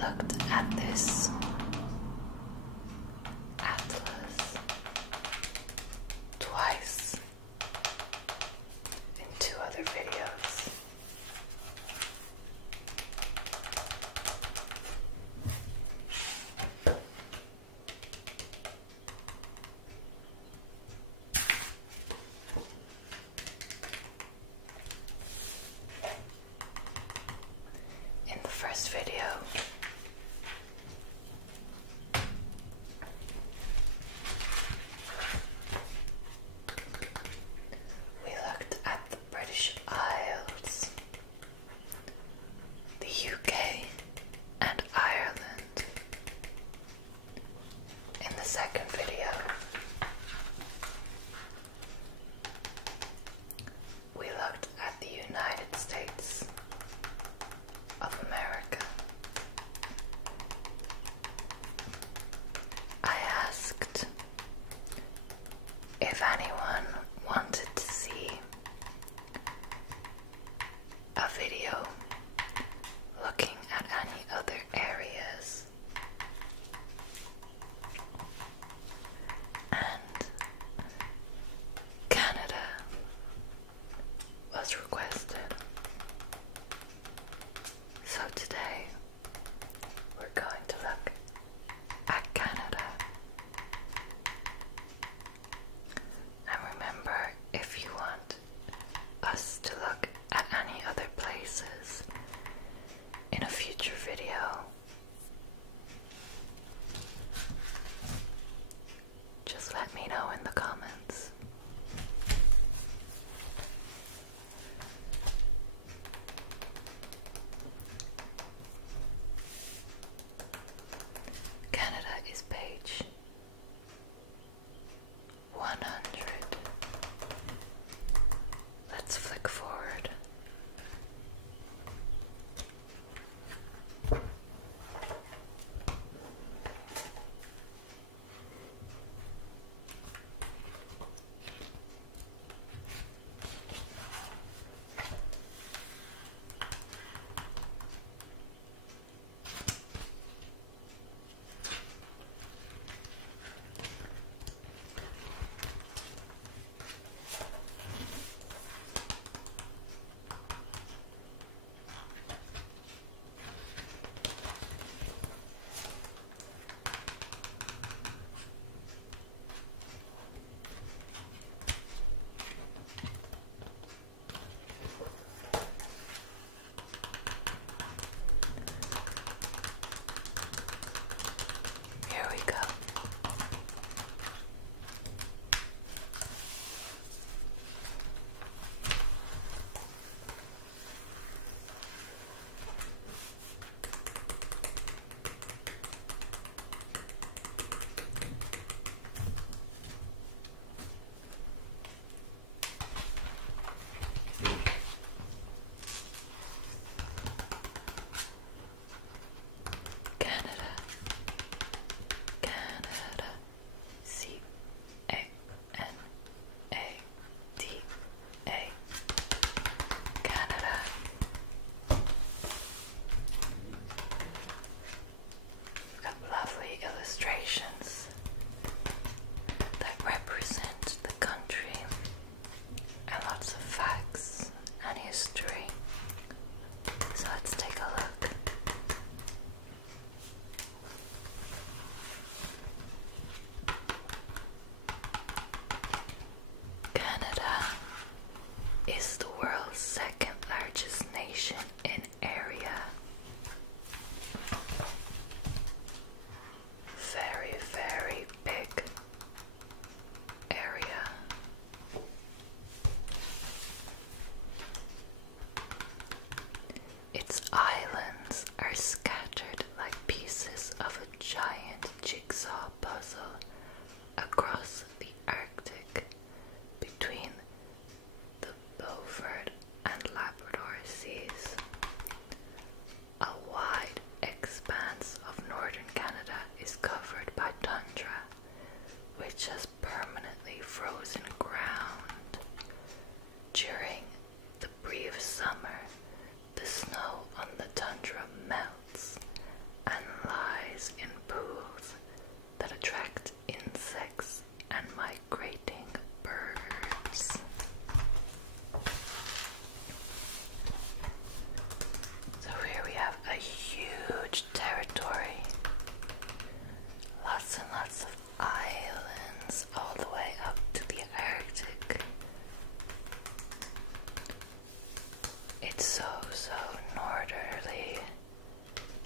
looked at this atlas twice in two other videos. In the first video, we looked at the British Isles, the UK, and Ireland. In the second video, we looked at the United States of America.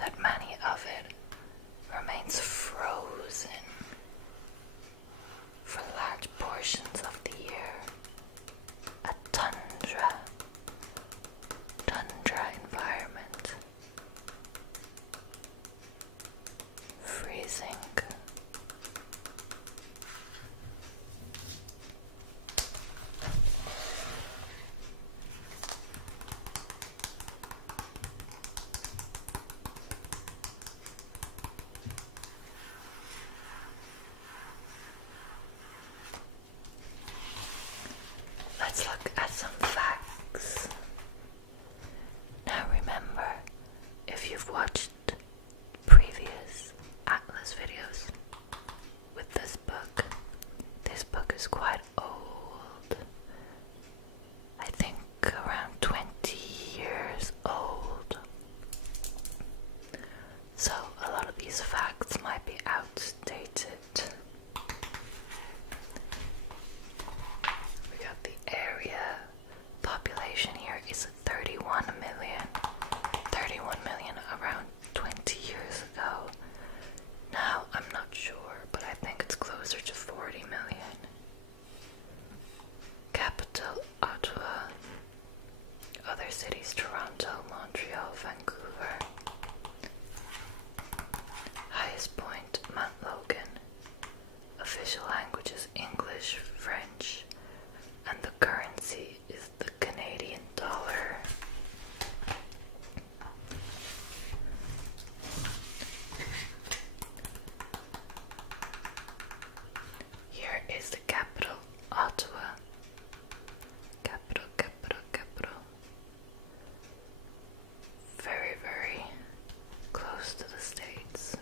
that many of it remains frozen for large portions of the year. A tundra environment. Freezing. Let's look at some facts. Now remember, if you've watched previous Atlas videos with this book is quite old. I think around 20 years old. So a lot of these facts might be outdated. We got the area. Population here is 31 million. 31 million around 20 years ago. Now I'm not sure, but I think it's closer to 40 million. Capital Ottawa. Other cities: Toronto, Montreal, Vancouver. Highest point, Mount Logan. Official languages: English, French, and the currency is the Canadian dollar. Here is the capital, Ottawa. Capital. Very, very close to the States.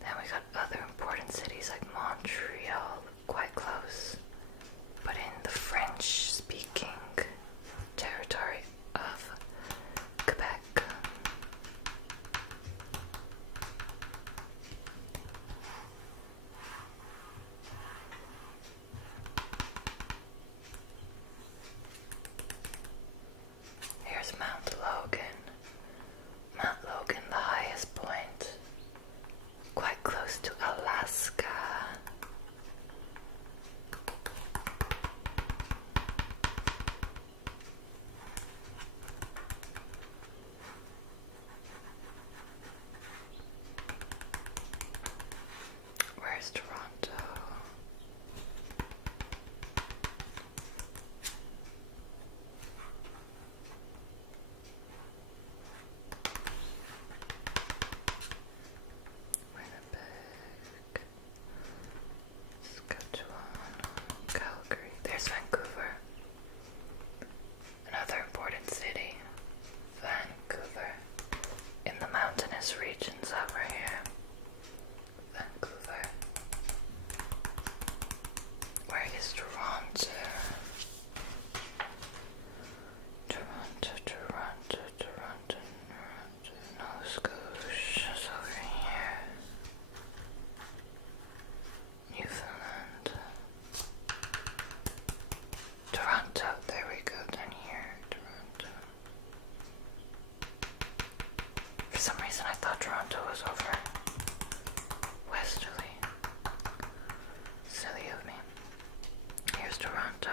Then we got other important cities like Montreal, quite close, but in the French-speaking territory of Quebec. Here's Mount Logan. Mount Logan, the highest point, quite close to Alaska. Where's Toronto? Winnipeg, Saskatchewan, Calgary. There's Vancouver. Another important city, Vancouver. In the mountainous regions over here. Vancouver. Where is Toronto? Toronto, Nova Scotia's over here. Newfoundland. Toronto, there we go, down here, Toronto. For some reason I thought Toronto was over westerly. Silly of me. Here's Toronto.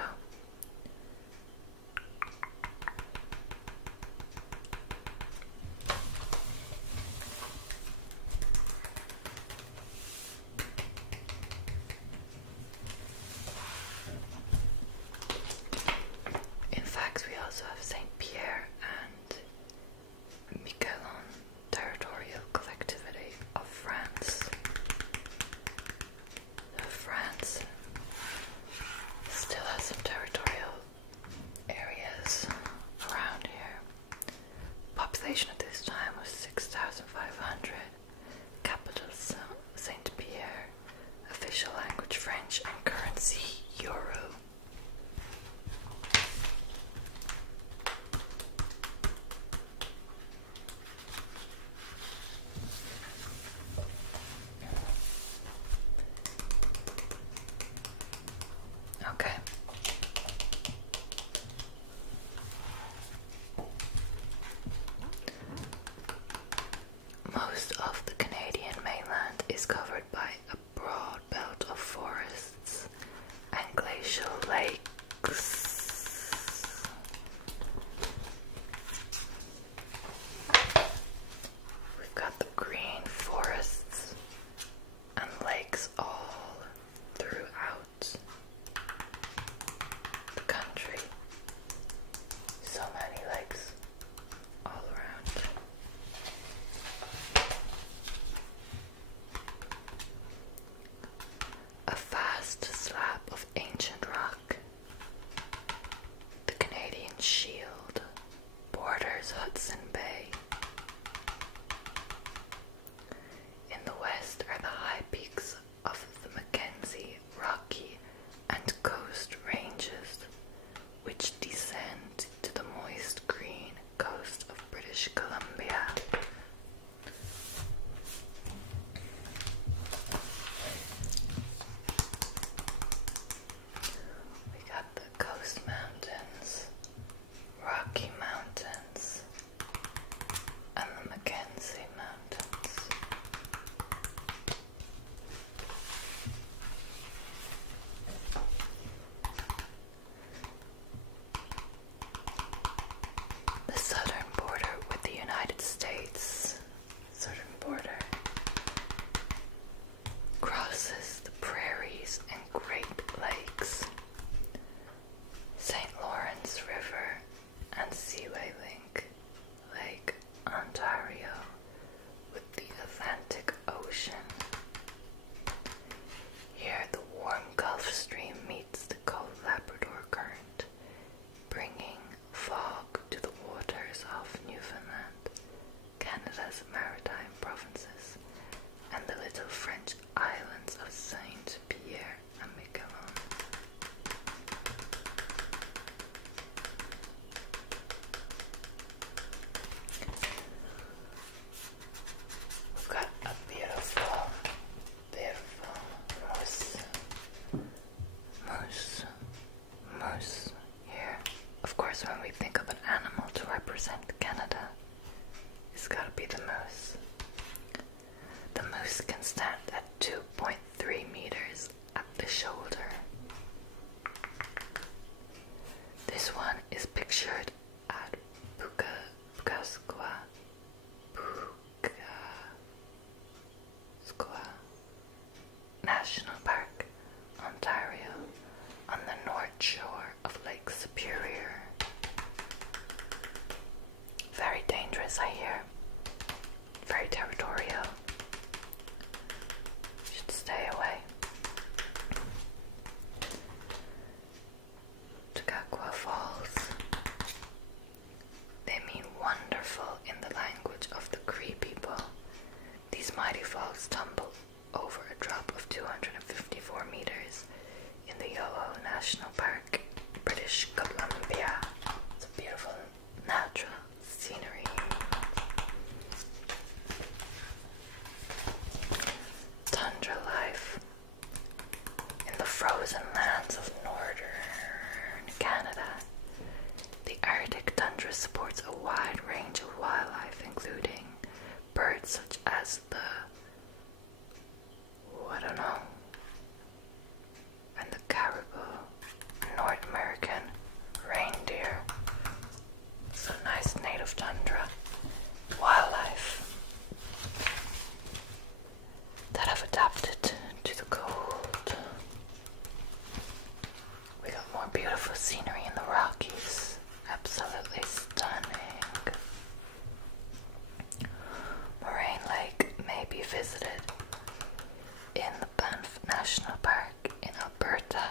In fact, we also have St. Pierre and Miquelon, territorial collectivity of Most of the Canadian mainland is covered by a broad belt of forests and glacial lakes. We've got the green forests and lakes all throughout the country. So many lakes all around. A vast slab of ancient rock, the Canadian Shield, borders Hudson Bay. In the west are the high peaks of the Mackenzie, Rocky and Coast Ranges, which descend to the moist green coast of British Columbia. We got the Coast Mountains, Rocky Mountains, and the Mackenzie Mountains. The southern border with the United States, crosses the prairies and Great Lakes, St. Lawrence River and Seaway Link, Lake Ontario with the Atlantic Ocean. Here the warm Gulf Stream meets the cold Labrador Current, bringing fog to the waters off Newfoundland, Canada's maritime provinces, and the little French islands of Saint-Pierre and Miquelon. We've got a beautiful moose here. Of course, when we think of an animal to represent Canada, it's gotta be the moose. The moose can stand at 2.3 meters at the shoulder. This one is pictured at Pukaskwa National Park, Ontario, on the north shore of Lake Superior. Very dangerous, I hear. Very territorial. Should stay away. Tukakwa Falls. They mean wonderful in the language of the Cree people. These mighty falls tumble over a drop of 254 meters in the Yoho National Park, British Columbia. It's a beautiful natural scenery. Tundra life in the frozen lands of northern Canada. The Arctic tundra supports a wide range of wildlife, including birds such as the and the caribou, North American reindeer. So nice native tundra wildlife that have adapted to the cold. We got more beautiful scenery in the Rockies. Absolutely stunning. Moraine Lake may be visited in the Banff National Park in Alberta.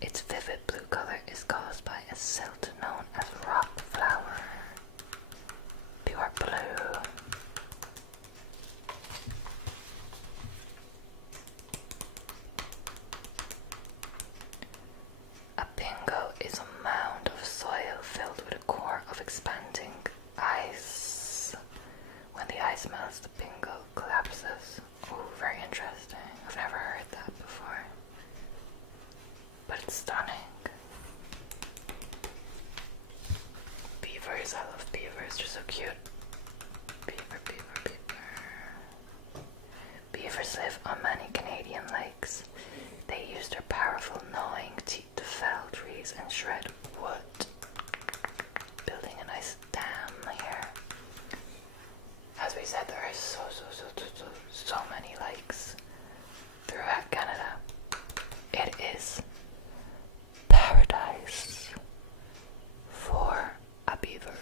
Its vivid blue color is caused by a silt known as rock flower. Pure blue. A bingo is a mound of soil filled with a core of expanding ice. When the ice melts, the bingo collapses. Oh, very interesting. I've never heard that before. But it's stunning. Beavers, I love beavers, they're so cute. Beaver, beaver, beaver. are so many lakes throughout Canada. It is paradise for a beaver.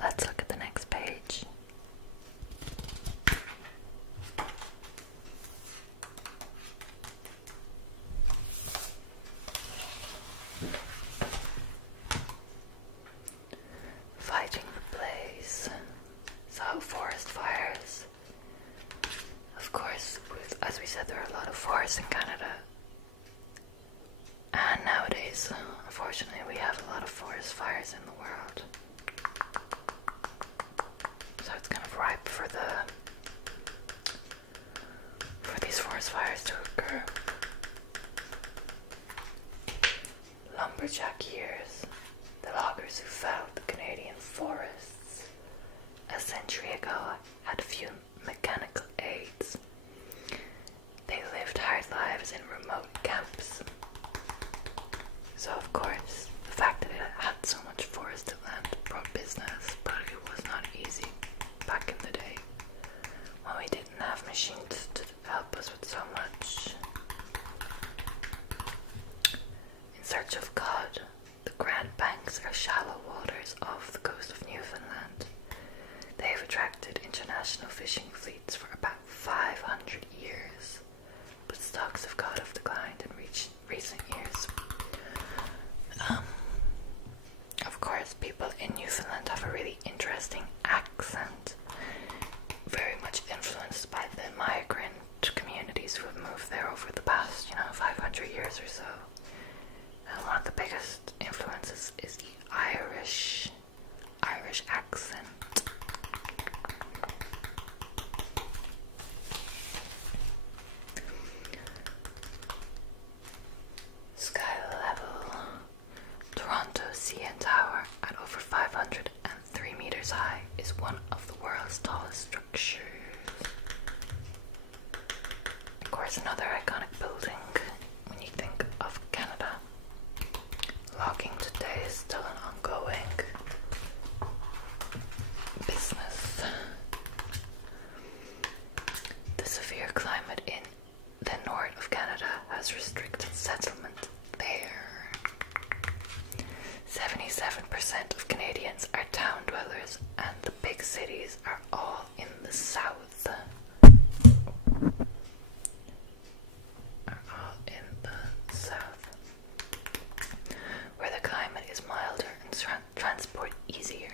Let's look at the next page. Fighting the blaze. So, forest fires. Of course, as we said, there are a lot of forests in Canada. And nowadays, unfortunately, we have a lot of forest fires in the world. So it's kind of ripe for these forest fires to occur. Lumberjack years. The loggers who felled the Canadian forests a century ago had few mechanical aids. They lived hard lives in remote camps. So of course, the fact that it had so much forested land brought business, but it was not easy back in the day when we didn't have machines to help us with so much. In search of God, the Grand Banks are shallow waters off the coast of Newfoundland. They have attracted international fishing fleets for about 500 years, but stocks of cod have declined in recent years. Of course, people in Newfoundland have a really interesting accent, very much influenced by the migrant communities who have moved there over the past, 500 years or so. And one of the biggest influences is the Irish accent. Sky level. Toronto CN Tower, at over 503 meters high, is one of the world's tallest structures. Of course, another iconic building when you think of Canada. Logging today is still an ongoing business. The severe climate in the north of Canada has restricted settlement there. 77% of Canadians are town dwellers, and the big cities are all in the south. Where the climate is milder and transport easier.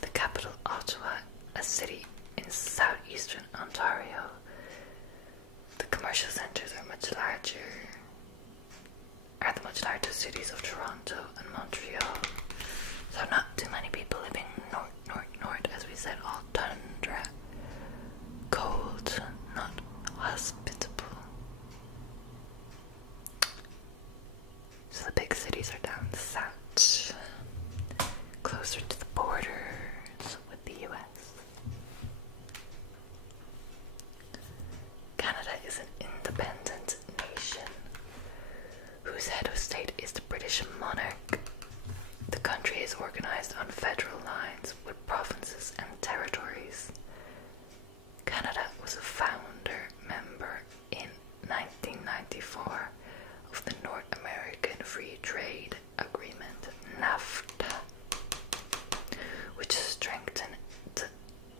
The capital, Ottawa, a city in southeastern Ontario. The commercial centres are the much larger cities of Toronto and Montreal. So not too many people living north, as we said, all tundra. Cold, not hospitable. So the big cities are down south, closer to the borders with the US. Canada is an independent nation whose head of state is the British monarch. The country is organized on federal lines with provinces and territories. Canada was a founder member in 1994 of the North American Free Trade Agreement, NAFTA, which strengthened the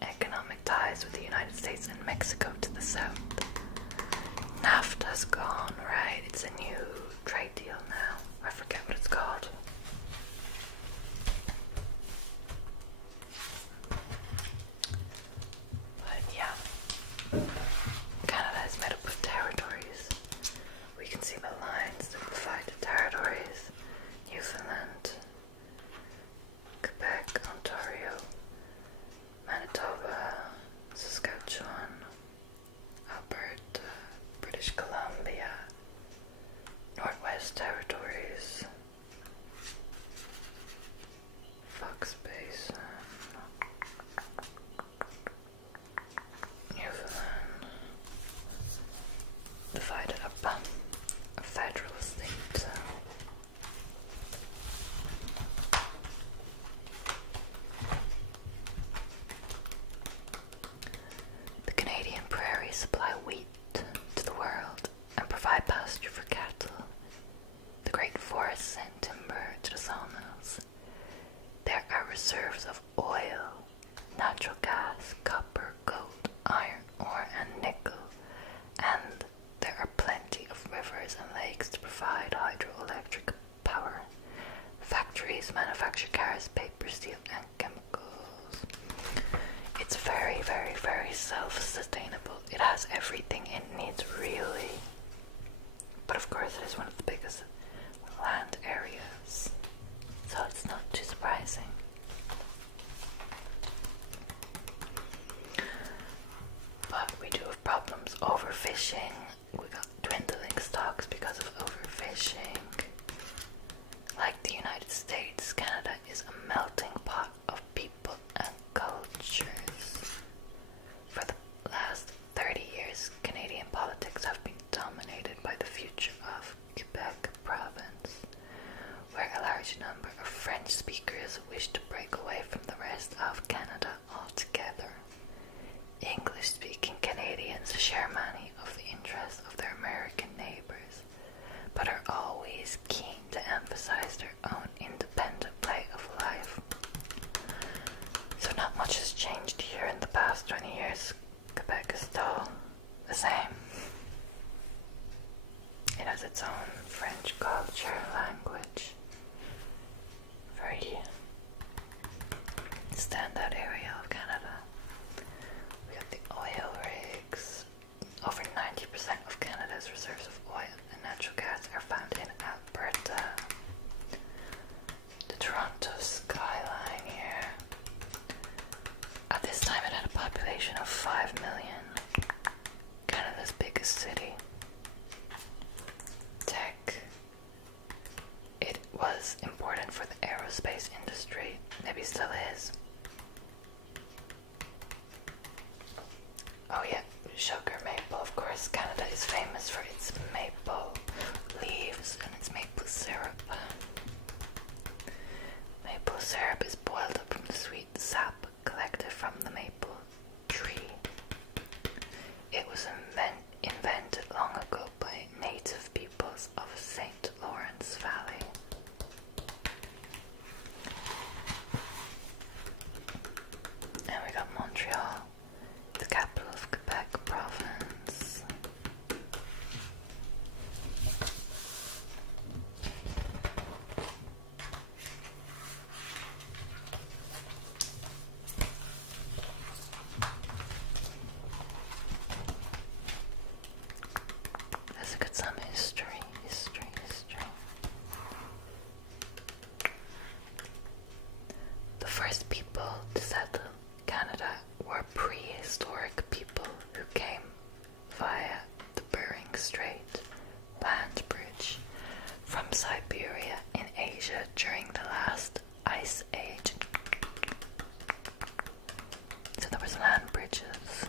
economic ties with the United States and Mexico to the south. NAFTA's gone, right? It's a new trade deal now. I forget what it's called. But yeah, Canada is made up of territories. We can see the lines that divide the territories. Newfoundland, Quebec, Ontario, Manitoba, Saskatchewan, Alberta, British Columbia, factories manufacture cars, paper, steel, and chemicals. It's very, very, very self-sustainable. It has everything it needs, really. But of course, it is one of the biggest land areas, so it's not too surprising. But we do have problems overfishing. We got dwindling stocks because of overfishing. Like the United States, Canada is a melting pot of people and cultures. For the last 30 years, Canadian politics have been dominated by the future of Quebec province, where a large number of French speakers wish to break away from the rest of Canada altogether. English-speaking Canadians share many of the interests of their American neighbours, but are always keen to emphasize their own independent way of life. So not much has changed here in the past 20 years. Quebec is still the same. It has its own French culture, language. Very standout area of Canada. We have the oil rigs. Over 90% of Canada's reserves of oil and natural gas are found in Alberta. The Toronto skyline here. At this time it had a population of 5 million. Canada's biggest city. Tech. It was important for the aerospace industry. Maybe still is. Oh yeah, sugar maple, of course. Canada is famous for its maple leaves and its maple syrup. Maple syrup is boiled up from the sweet sap collected from the maple tree. It was invented long ago by native peoples of St. Lawrence Valley. And we got Montreal, the capital of Quebec province. Let's look at some history. The first people to settle Canada were prehistoric people who came via the Bering Strait land bridge from Siberia in Asia during the last ice age. So there was land bridges.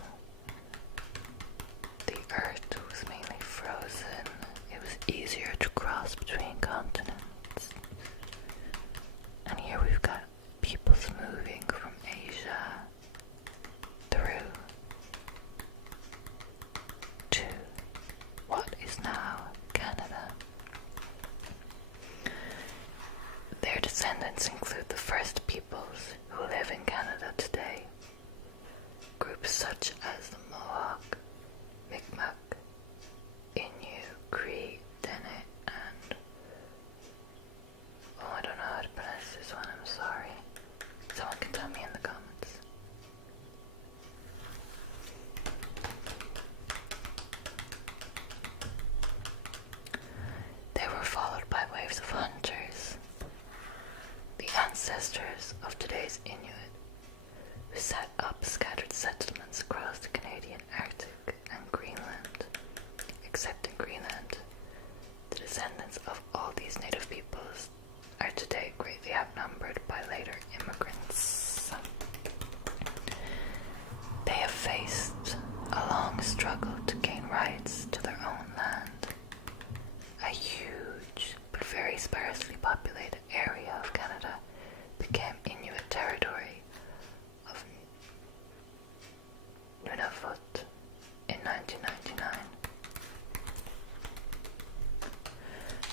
The earth was mainly frozen. It was easier to cross between continents. And here we've got peoples moving from Asia through to what is now Canada. Their descendants include the first peoples who live in Canada today. Groups such as the Mohawk, Mi'kmaq, Innu, Cree, Dene, and I don't know how to pronounce this one, I'm sorry. Someone can tell me in the comments. They were followed by waves of hunters, the ancestors of today's Inuit, who set up scattered settlements across the Canadian Arctic and Greenland. Except in Greenland, the descendants of all these native peoples are today greatly outnumbered by later immigrants. They have faced a long struggle to gain rights to their own land. A huge but very sparsely populated area of Canada became Inuit territory of Nunavut in 1999.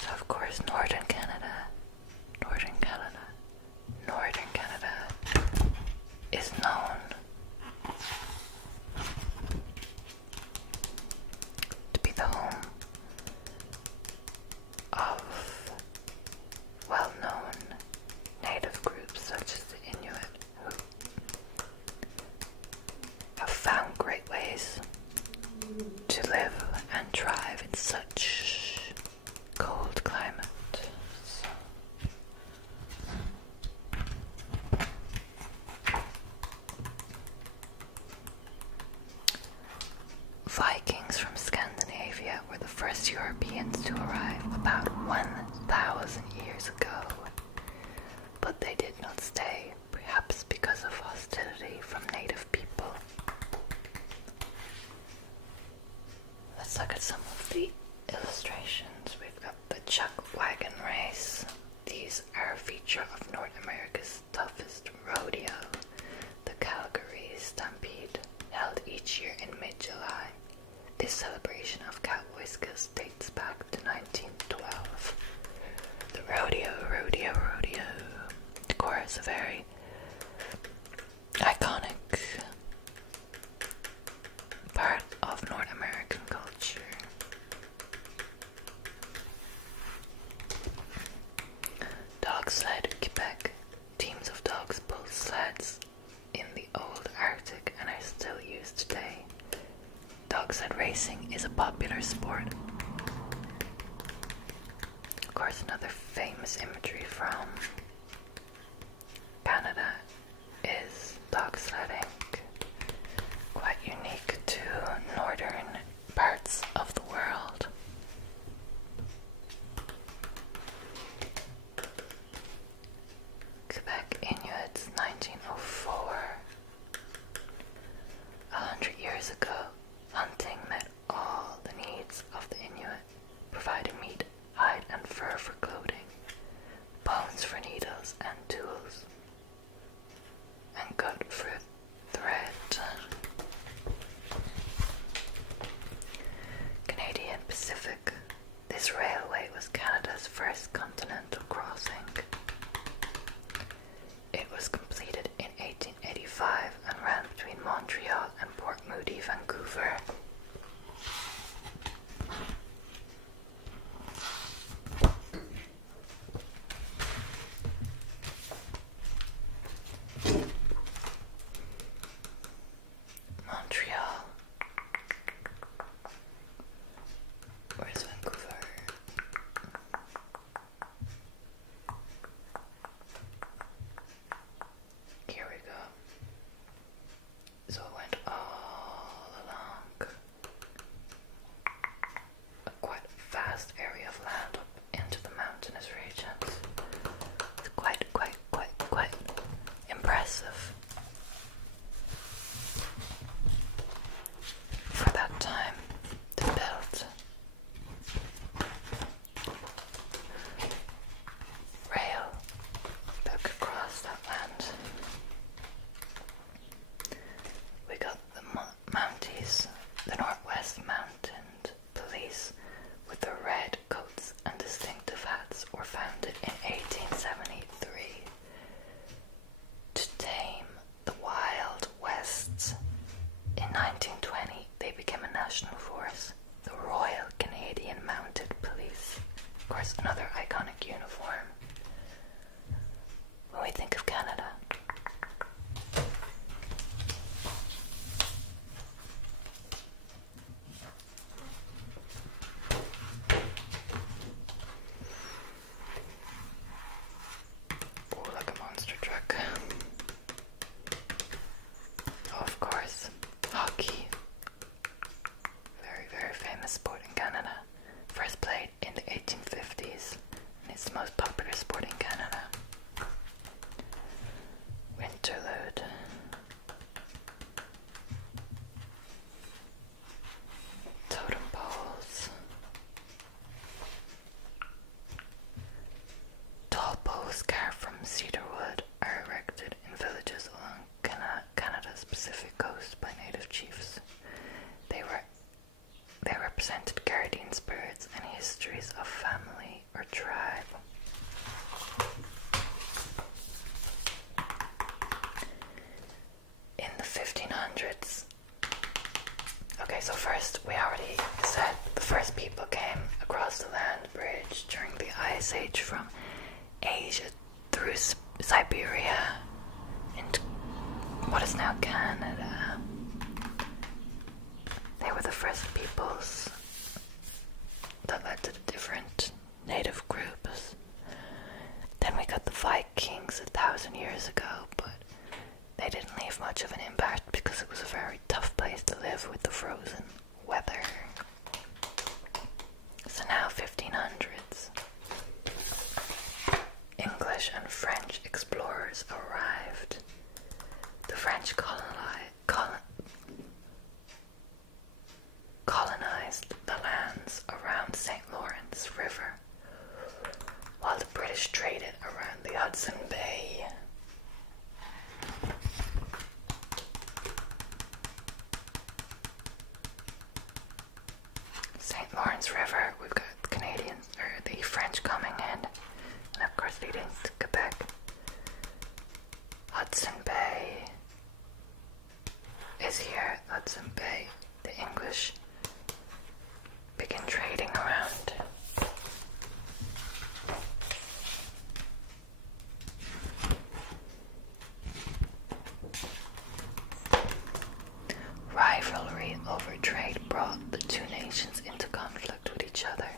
So of course Northern Canada is known to be the home of well-known years ago, but they did not stay, perhaps because of hostility from native people. Let's look at some of the illustrations. We've got the chuck wagon race. These are a feature of North America's toughest rodeo, the Calgary Stampede, held each year in mid-July. This celebration of cowboy skills dates back to 1912. The rodeo, rodeo, rodeo. Of course, a very iconic part of North American culture. Dog sled, Quebec. Teams of dogs pull sleds in the old Arctic and are still used today. Dog sled racing is a popular sport. Of course, another famous imagery from Canada is dog sledding, quite unique to northern parts of the world. Quebec Inuits, 1904. 100 years ago, hunting met all the needs of the Inuit, providing meat, hide and fur for clothing, bones for needles and tools, and gut for thread. Canadian Pacific. This railway was Canada's first continental crossing. It was completed in 1885 and ran between Montreal and Port Moody, Vancouver. Montreal. Where's Vancouver? Here we go. So it went all along a quite vast area of land up into the mountainous regions. It's quite impressive for that time to build rail that could cross that land. We got the Mounties, the Northwest Mounted Police, with their red coats and distinctive hats, were founded in 1873 to tame the Wild Wests. In 1920, they became a national force, the Royal Canadian Mounted Police. Of course, another iconic uniform when we think of Canada. Oh, like a monster truck. Of course, hockey. Very famous sport in Canada. First played in the 1850s, and it's the most popular sport in Canada. Winterlude. Totem poles. Tall poles carved from cedar wood are erected in villages along Canada's Pacific coast by native chiefs. They represented guardian spirits and histories of family or tribe. In the 1500s. Okay, so first we already said the first people came across the land bridge during the Ice Age from Asia through Siberia into what is now Canada. They were the first peoples that led to the different native groups. Then we got the Vikings 1,000 years ago, but they didn't leave much of an impact because it was a very tough place to live with the frozen weather. So now 1500s. English and French explorers arrived, the French colonized the lands around St. Lawrence River, while the British traded around the Hudson Bay. St. Lawrence River, we've got the Canadians, or the French coming in, and of course leading to Quebec. Hudson Bay is here. Hudson Bay, the English begin trading around. Rivalry over trade brought the two nations into conflict with each other,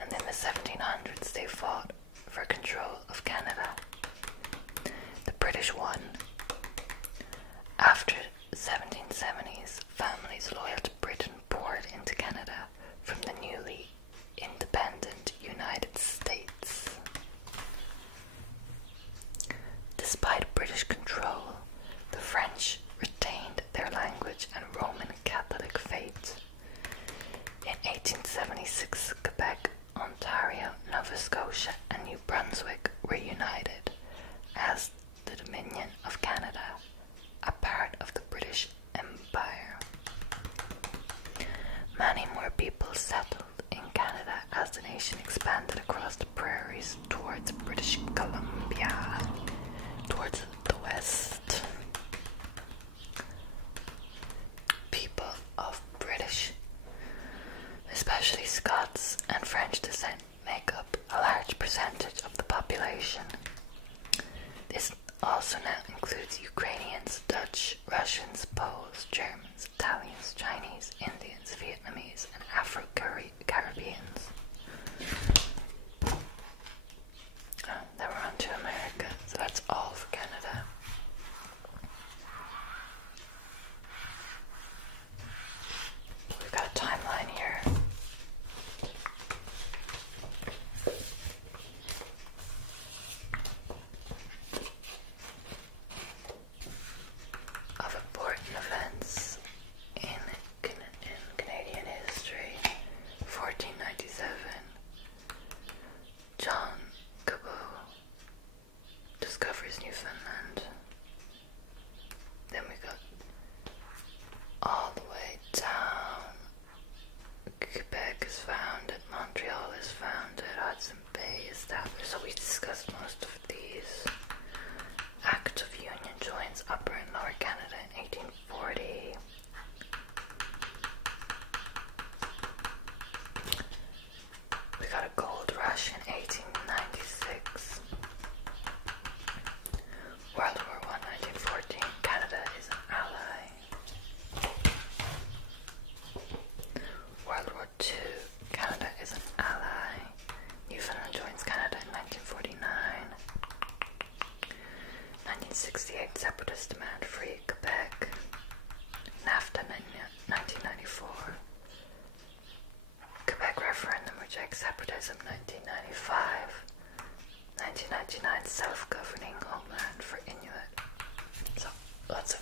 and in the 1700s they fought for control of Canada. The British won. After the 1770s, families loyal to Britain poured into Canada from the newly independent United States. Despite British control, the French retained their language and Roman Catholic faith. In 1876, Quebec, Ontario, Nova Scotia, and New Brunswick were united as the Dominion of Canada, a part of the British Empire. Many more people settled in Canada as the nation expanded across the prairies towards British Columbia, towards the west. People of British, especially Scots and French descent, make up a large percentage of the population. This also now includes Ukrainians, Dutch, Russians, Poles, Germans, Italians, Chinese, Indians, Vietnamese, and Afro-Caribbeans. Then we're on to America, so that's all for Canada. We've got a timeline here. Of important events in Canadian history. 1497, John Cabot discovers Newfoundland. Then we got all the way down. Quebec is founded, Montreal is founded, Hudson Bay established. So we discussed most of these. Act of Union joins Upper and Lower Canada in 1840. We got a gold rush in 1896. World War I, 1914. Canada is an ally. World War II. Canada is an ally. Newfoundland joins Canada in 1949. 1968, separatists demand free Quebec. NAFTA, 1994. Quebec referendum rejects separatism, 1995. 1999, self-governing homeland for Inuit. So, lots of